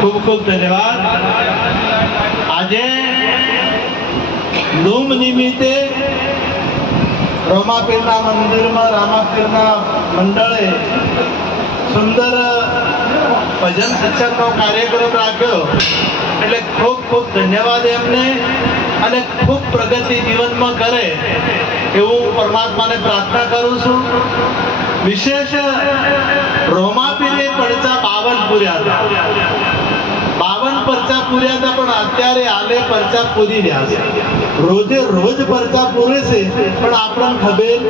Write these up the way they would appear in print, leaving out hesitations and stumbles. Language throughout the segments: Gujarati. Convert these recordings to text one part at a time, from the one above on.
ખૂબ ખૂબ ધન્યવાદ. આજે ધૂમ નિમિત્તે રોમાપીરના મંદિરમાં રામાપીરના મંડળે સુંદર ભજન સત્સંગનો કાર્યક્રમ રાખ્યો. એટલે ખૂબ ખૂબ ધન્યવાદ એમને, અને ખૂબ પ્રગતિ જીવનમાં કરે એવું પરમાત્માને પ્રાર્થના કરું છું. વિશેષ રોમાપીરે પડચા 52 પૂર્યા હતા. 52 પરચા પૂર્યા હતા, પણ અત્યારે હાલે પરચા પૂરી રહ્યા છે. રોજે રોજ પરચા પૂરે છે, પણ આપણને ખબર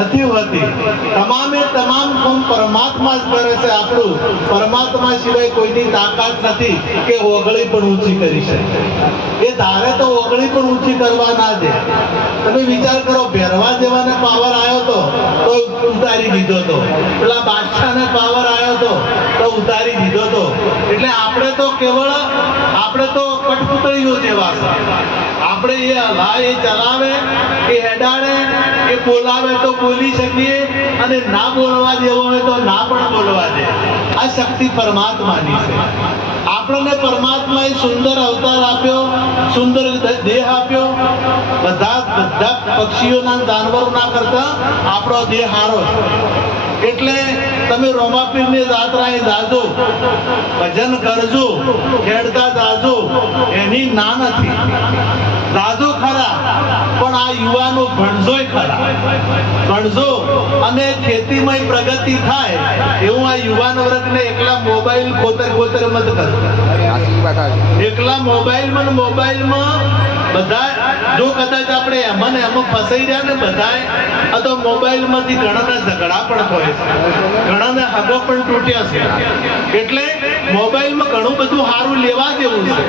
નથી હોતી. તમામે તમામ કામ પરમાત્મા જ કરે છે. આપણું પરમાત્મા સિવાય કોઈની તાકાત નથી કે ઓગળી પણ ઊંચી કરી શકે. એ ધારે તો ઓગળી પણ ઊંચી કરવા ના દે. તમે વિચાર કરો, ભેરવા જેવાને પાવર આવ્યો તો ઉતારી દીધો તો, પેલા બાદશાહને પાવર આવ્યો તો ઉતારી દીધો તો. એટલે આપણે તો કેવળ આપણે તો કઠપુતળીઓ જેવા છે. આપણે એ હલાય, એ ચલાવે, એ હેડાડે, એ બોલાવે તો બોલી શકીએ, અને ના બોલવા દેવો હોય તો ના પણ બોલવા દે. આ શક્તિ પરમાત્માની છે. આપણને પરમાત્માએ સુંદર અવતાર આપ્યો, સુંદર દેહ આપ્યો. બધા પક્ષીઓના, જાનવરોના કરતા આપણો દેહ સારો છે. એટલે તમે રોમાપીરની જાત્રાએ જાજો, ભજન કરજો, ખેડતા જાજો. એની ના નથી, જાજો ખરા, પણ આ યુવાનો ભણજોય ખરા. ભણજો અને ખેતીમાં પ્રગતિ થાય એવું આ યુવાન વર્ગને એકલા મોબાઈલ ખોતર મત કરો. એકલા મોબાઈલમાં બધા જો કદાચ આપણે એમાં ફસાઈ રહ્યા ને, બધા આ તો મોબાઈલમાંથી ઘણાના ઝઘડા પણ થાય છે, ઘણાના હગો પણ તૂટ્યા છે. એટલે મોબાઈલમાં ઘણું બધું સારું લેવા જેવું છે.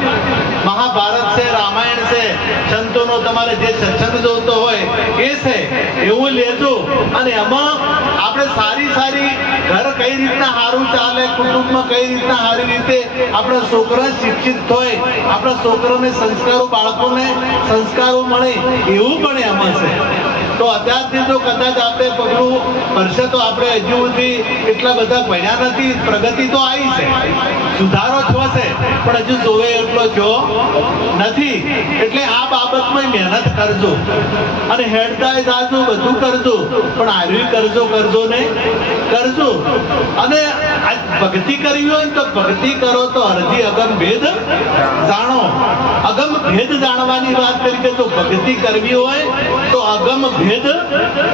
મહાભારત છે, રામાયણ છે, સંતોનો તમારે જે સત્સંગ જોતો હોય એ છે, એવું લેજો. અને એમાં આપણે સારી ઘર કઈ રીતના સારું ચાલે, કુટુંબમાં કઈ રીતના સારી રીતે આપણા છોકરા શિક્ષિત હોય, આપણા છોકરાને સંસ્કારો, બાળકોને સંસ્કારો મળે એવું પણ એમાં છે. તો અત્યારથી જો કદાચ આપણે પગલું ભરશે તો આપણે હજુ સુધી એટલા બધા ભણ્યા નથી. પ્રગતિ તો આવી છે, સુધારો થયો છે, પણ હજુ જોવે એટલો થયો નથી. એટલે આ બાબતમાં મહેનત કરજો અને હેડતા જાજો, બધું કરજો, પણ આર્યું કરજો ને કરજો. અને ભક્તિ કરવી હોય તો ભક્તિ કરો, તો અરજી અગમ ભેદ જાણો. અગમ ભેદ જાણવાની વાત કરી કે જો ભક્તિ કરવી હોય તો અગમ ભેદ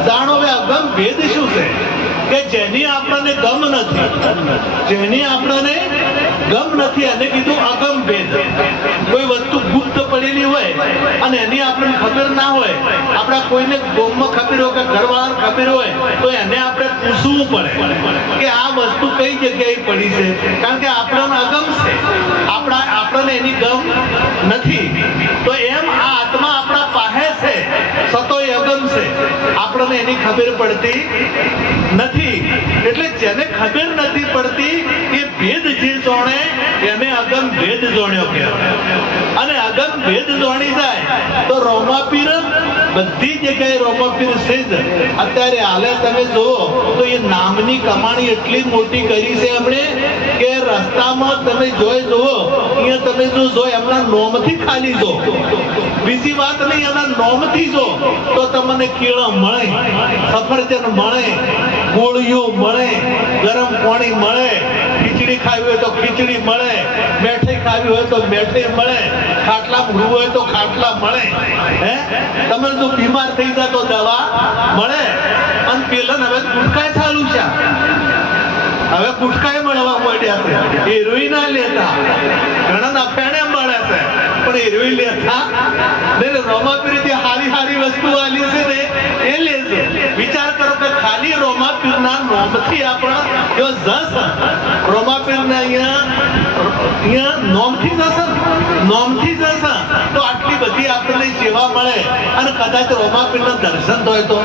જાણો. હવે અગમ ભેદ શું છે? કે જેની આપણને ગમ નથી એને કીધું અગમ ભેદ. કોઈ વસ્તુ ગુપ્ત પડેલી હોય અને એની આપણને ખબર ના હોય, આપણા કોઈને ગોમમાં ખબર હોય કે ઘરવાળાને ખબર હોય, તો એને આપણે પૂછવું પડે કે આ વસ્તુ કઈ જગ્યાએ પડી છે. કારણ કે આપણને અગમ છે, આપણને એની ગમ નથી. તો એમ આ આત્મા આપણા પાસે છે, સતોય અગમ છે, આપણને એની ખબર પડતી નથી. એટલે જેને ખબર નથી પડતી એ ભેદ જે જોણે એને અગમ ભેદ જોણ્યો કહેવાય. અને અગમ ભેદ જોણી જાય તો રોમાપીર બધી જગ્યાએ રોમાપીર છે જ. અત્યારે હાલે તમે જુઓ તો એ નામની કમાણી એટલી મોટી કરી છે એમણે કે રસ્તામાં તમે જોઈ જુઓ, અહીંયા તમે જો એમના નોમથી ખાલી જો, બીજી વાત નહીં, એના નોમથી જો તો તમને કેળા મળે, સફરજન મળે, ગોળીઓ મળે, ગરમ પાણી મળે, ખીચડી ખાવી હોય તો ખીચડી મળે, મેઠી ખાવી હોય તો મેઠી મળે, ખાટલા ભૂલવું હોય તો ખાટલા મળે. હે, તમે જો બીમાર થઈ જાય તો દવા મળે. અને પેલા હવે ગુટકાય ચાલુ છે, હવે ગુટકાય મળવા માંડ્યા છે. હેરોઈન ના લેતા, ઘણા અફેણે મળે છે, પણ હેરોઈન લેતા ને. રોમાપીર જે હારી વસ્તુ આલી છે ને એ લેજો. વિચાર કરો કે ખાલી રોમાપીરના નોમથી આપણા જો જસ રોમાપીરને અહીંયા નોમથી જશે તો આટલી બધી આપણને સેવા મળે. અને કદાચ રોમાપીરના દર્શન હોય તો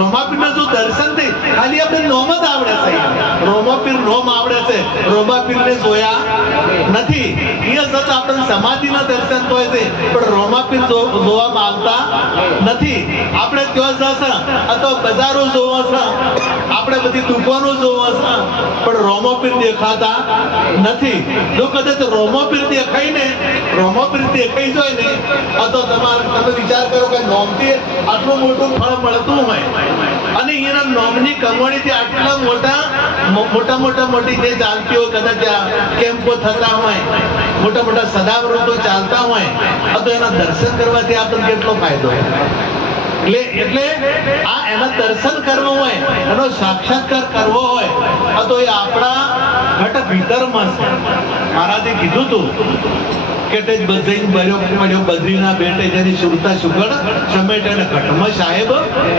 રોમાપીરના જો દર્શન થઈ, ખાલી આપણે નોમ જ આવડે છે, રોમાપીર નોમ આવડે છે, રોમાપીરને જોયા નથી. અહીંયા જતા આપણને સમાધિના દર્શન હોય છે, પણ રોમાપીર જોવામાં આવતા નથી. આપણે ત્યાં જશે આ તો બજારો જોવો છે, આપણે બધી દુકાનો જોવો છે, પણ રોમોપીર દેખાતા નથી. જો કદાચ રોમોપીર દેખાય ને, રોમોપીર દેખાઈ જાય ને, તો તમે વિચાર કરો કે નોમથી આટલું મોટું ફળ મળતું હોય અને એના નોમની કમાણીથી આટલા મોટી જે ચાલતી હોય, કદાચ કેમ્પો થતા હોય, મોટા મોટા સદાવ્રતો ચાલતા હોય, તો એના દર્શન કરવાથી આપણને કેટલો ફાયદો હોય. એટલે આ એના દર્શન કરવું હોય, એનો સાક્ષાત્કાર કરવો હોય, તો એ આપણા ઘટ ભીતરમાં છે. મહારાજે કીધું તું કે તે બદ્રીના બેટે જેની સુરતા સુગડ સમેટે ને ઘટમાં સાહેબ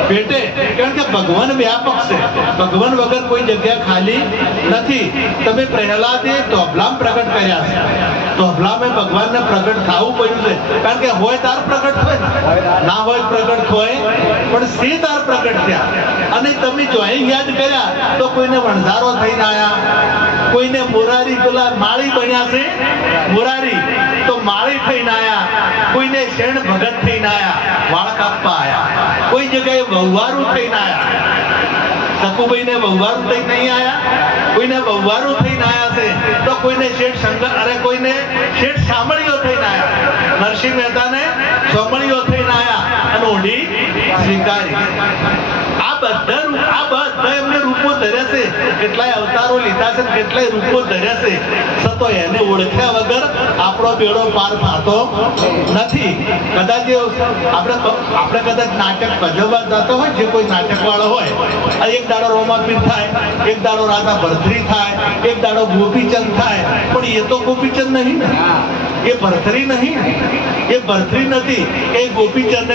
બેટે. કારણ કે ભગવાન વ્યાપક છે, ભગવાન વગર કોઈ જગ્યા ખાલી નથી. તમે પ્રહલાદે તોબલામ પ્રગટ કર્યા છે, તોબલામે ભગવાનને પ્રગટ થવું પડ્યું છે. કારણ કે હોય તાર પ્રગટ થાય ને, ના હોય પ્રગટ થાય, પણ સે તાર પ્રગટ થયા. અને તમે જોઈ યાદ કર્યા તો કોઈને વણઝારો થઈને આયા, કોઈને મોરારી પેલા માળી બન્યા છે, મોરારી તો માળી થઈને આયા, કોઈને શેણ ભગત થઈને આયા, વાળ કાપવા આયા, કોઈ જગ્યાએ વહવારું થઈને આયા, સકુભાઈને વહવારું થઈને નહીં આયા, કોઈને વહવારું થઈને આયા છે, તો કોઈને શેઠ શંકર અરે કોઈને શેઠ સાંભળીઓ થઈને આયા, નરસિંહ મહેતાને સાંભળીઓ થઈને આયા અને ઓઢી સ્વીકારી. આ બધા એમને રૂપો ધર્યા છે, કેટલાય અવતારો લીધા છે, કેટલાય રૂપો ધર્યા છે, છતાં એને ઓળખ્યા વગર આપણો બેડો પાર થતો નથી. કદાચ આપણે કદાચ નાટક ભજવવા જતો હોય, જે કોઈ નાટક વાળો હોય, એક દાડો રોમાપીર થાય, એક દાડો રાધા ભરથરી થાય, એક દાડો ગોપીચંદ થાય, પણ એ તો ગોપીચંદ નહીં ને, એ ભરથરી નહીં, એ ભરથરી નથી, એ ગોપીચંદ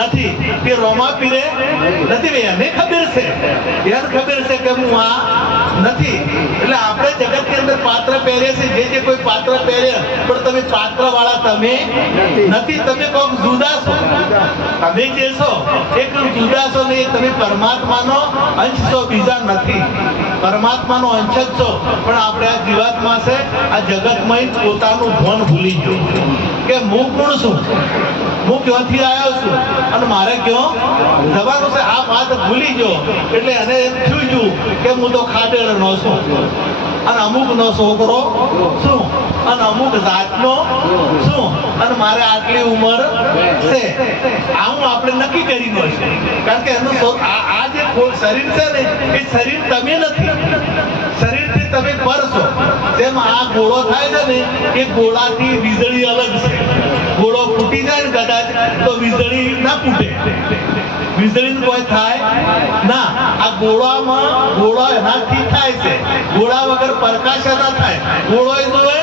નથી, એ રોમાપીરે નથી. એને ખબર છે, એને ખબર છે કે હું આ નથી. એટલે આપણે જગતની અંદર પાત્ર પહેરે છે, જે કોઈ પાત્ર પહેરે, પણ તમે પાત્ર વાળા તમે નથી. તમે કોક જુદા છો, તમે જે છો એક જુદા છો ને, તમે પરમાત્માનો અંશ છો, બીજા નથી. પરમાત્માનો અંશ જ છો, પણ આપણે આ જીવાત્મા છે, આ જગતમાં પોતાનું ભાન ભૂલી ગયું કે હું કોણ છું, હું ક્યાંથી આવ્યો છું અને મારે ક્યાં જવાનું છે. આ વાત ભૂલી ગયો એટલે એને એમ થયું કે હું તો ખાડેડનો છું અને અમુકનો છોકરો છું અને અમુક જાતનો છું અને મારે આટલી ઉંમર છે. આવું આપણે નક્કી કરી દો છે. કારણ કે એનું આ જે શરીર છે ને, એ શરીર તમે નથી, શરીરથી તમે પર છો. જેમ આ ગોળો થાય છે ને, એ ગોળાથી વીજળી અલગ છે. ગોળો ફૂટી જાય ને કદાચ તો વીજળી ના ફૂટે, વીજળી કોઈ થાય ના. આ ગોળો એનાથી થાય છે, ગોળા વગર પ્રકાશ ના થાય. ગોળો જોવે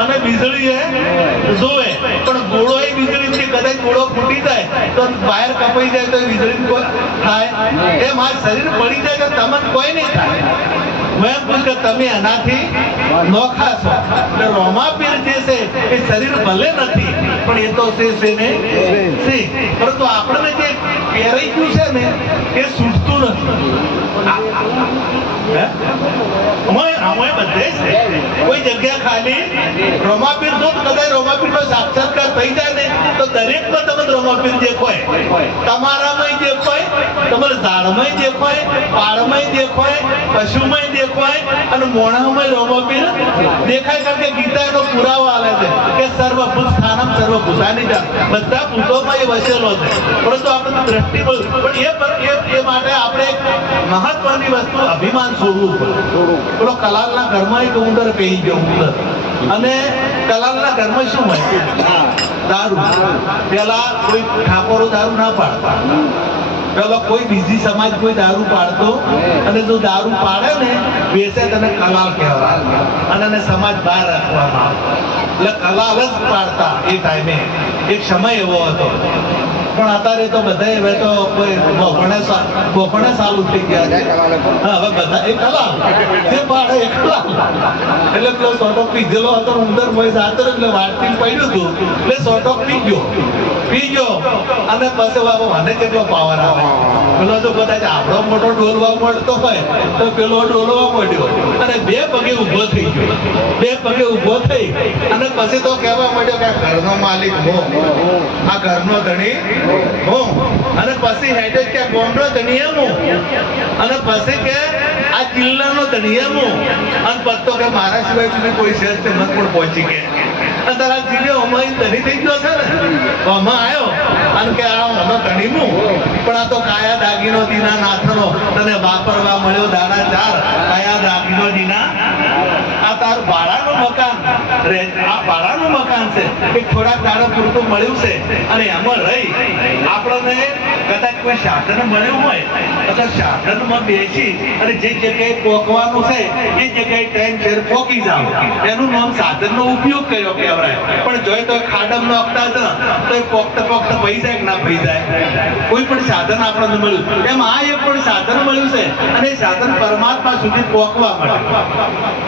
અને વીજળી જોવે, પણ ગોળો એ વીજળી કદાચ ગોળો ફૂટી જાય તો વાયર કપાઈ જાય તો વીજળી થાય. એમ આ શરીર પડી જાય તો તમને કોઈ નહીં થાય. મેં પૂછ કે તમે એનાથી નોખા છો. એટલે રોમાપીર જે છે એ શરીર ભલે નથી, પણ એ તો છે ને છે. પરંતુ આપણને જે પહેરાઈ ગયું છે ને, એ છૂટતું નથી. બધે છે, કોઈ જગ્યા ખાલી રોમાપીર જો કદાચ રોમાપીર નો સાક્ષાત્કાર થઈ જાય ને, તો દરેકમાં તમે રોમાપીર દેખાય. તમારામાં દેખાય, તમારા ઝાડમાં દેખાય, પાડમાં દેખાય, પશુમાં દેખાય અને મોણામાં રોમાપીર દેખાય. કારણ કે ગીતા એનો પુરાવો આલે છે કે સર્વભૂત સ્થાનમ સર્વભૂતાની જા, બધા ભૂતોમાં એ વસેલો છે. પરંતુ આપણે દ્રષ્ટિ પણ એ માટે આપણે મહત્વની વસ્તુ અભિમાન છોડવું પડે. પેલો કલાલના ઘરમાં એક ઉંદર કહી ગયો, ઉંદર. અને કલાલના ઘરમાં શું હોય? દારૂ. પેલા કોઈ ઠાકોરો દારૂ ના પાડતા, પેલો કોઈ બીજી સમાજ કોઈ દારૂ પાડતો, અને જો દારૂ પાડે ને બેસે તેને કલાલ કહેવાય અને એને સમાજ બહાર રાખવામાં આવે. એટલે કલાલ જ પાડતા એ ટાઈમે. એક સમય એવો હતો. પણ અત્યારે તો બધા હવે તો કોઈ બોકણે ચાલુ થઈ ગયા છે. હા, હવે બધા એ કલાલ જે પાડે એ કલાલ. એટલે પેલો સોટો પીધેલો હતો, ઉંદર ભાઈ સાથે એટલે વાટકી પડ્યું હતું એટલે સોટો પી ગયો. પીજો અને પછી બાબુ મને કેટલો પાવર આવે. પેલો જો કદાચ આપણો મોટો ડોલવા મળતો હોય તો પેલો ડોલવા મળ્યો અને બે પગે ઊભો થઈ ગયો. બે પગે ઊભો થઈ અને પછી તો કહેવા માંડ્યો કે ઘરનો માલિક હું, આ ઘરનો ધણી હું. અને પછી હેડે કે ગોમનો ધણી હું, અને પછી કે આ કિલ્લાનો ધણી હું. અને પછી તો કે મારા સિવાય બીજું કોઈ છે જ નહીં, પણ પહોંચી ગયા. અને તારા જીવે અમારી ધણી થઈ ગયો છે ને, તો આમાં આવ્યો અને કે આ મને ધણી હું, પણ આ તો કાયા દાગીનો દીના નાથનો તને વાપરવા મળ્યો દાડા ચાર. કાયા દાગીનો દીના આ તાર ભાડાનું મકાન રે, આ ભાડાનું મકાન છે એ થોડાક દાડા પૂરતું મળ્યું છે. અને એમાં રહી આપણને કદાચ કોઈ સાધન મળ્યું હોય તો સાધનમાં બેસી અને જે જગ્યાએ પોકવાનું છે એ જગ્યાએ ટાઈમ ફેર પોકી જાવ, એનું નામ સાધનનો ઉપયોગ કર્યો કહેવાય. પણ જોઈ તો ખાડમ નોખતા જ તો એ પોકતા પોકતા પડી જાય કે ના પડી જાય. કોઈ પણ સાધન આપણને મળ્યું, એમ આ એક પણ સાધન મળ્યું છે અને એ સાધન પરમાત્મા સુધી પહોંચવા મળ્યું.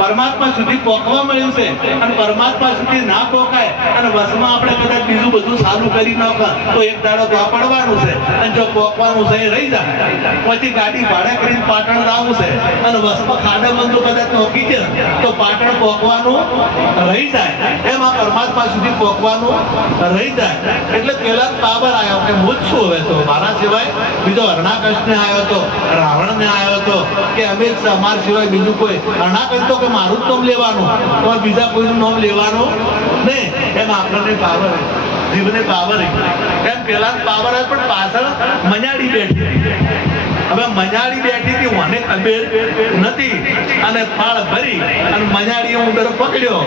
પરમાત્મા સુધી પહોંચવા મળ્યું છે અને પરમાત્મા સુધી ના પહોંચાય અને વસમાં આપણે કદાચ બીજું બધું સારું કરી નાખો તો એક દાડો તો પડવાનું છે. અને જો પહોંચવાનું છે એ રહી જાય, પછી ગાડી ભાડે કરીને પાટણ જવું છે અને વસમાં ખાડા બંધો કદાચ નોકી છે તો પાટણ પહોંચવાનું રહી જાય. એમ આ પરમાત્મા સુધી પહોંચવાનું રહી જાય. એટલે પેલા પાવર આવ્યો કે હું જ છું, હવે તો મારા સિવાય બીજો હરણાકશને આવ્યો હતો, રાવણને આવ્યો હતો કે અમે જ અમારા સિવાય બીજું કોઈ. હરણાકશ તો કે મારું જ નામ લેવાનું, તમારે બીજા કોઈનું નામ લેવાનું નહીં. એમ આપણને પાવર, જીવને પાવર. એમ પેલા પાવર આવે પણ પાછળ મજાડી બેઠી. હવે મજાડી બેઠી હતી, મને ખબર નથી અને ફાળ ભરી અને મજાડીએ હું પેલો પકડ્યો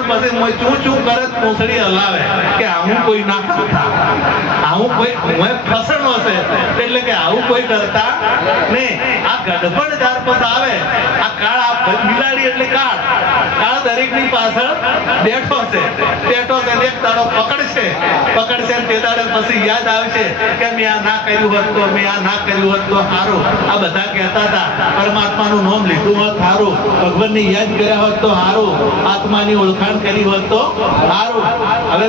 ને પછી ચૂં ચૂં કરે પૂંછડી હલાવે કે આવું કોઈ ના કરતા, આવું કોઈ હું ફસણો છે એટલે કે આવું કોઈ કરતા નહીં. આ ગઢપણ ત્યાર પછી આવે આ કાળ, આ બિલાડી એટલે કાળ. કાળ દરેકની પાછળ બેઠો છે એક દાડો પકડશે તે દાડે પછી યાદ આવશે કે મેં આ ના કર્યું હોત તો, મેં આ ના કર્યું હોત તો સારું. આ બધા કહેતા હતા પરમાત્માનું નામ લીધું હોત સારું, ભગવાનને યાદ કર્યા હોત તો સારું, આત્માની ઓળખાણ કરી હોત તો સારું. હવે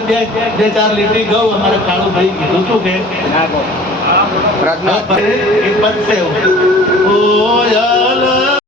બે ચાર લીટી ગૌ અમારે કાળું ભાઈ કીધું શું કે ઓયલ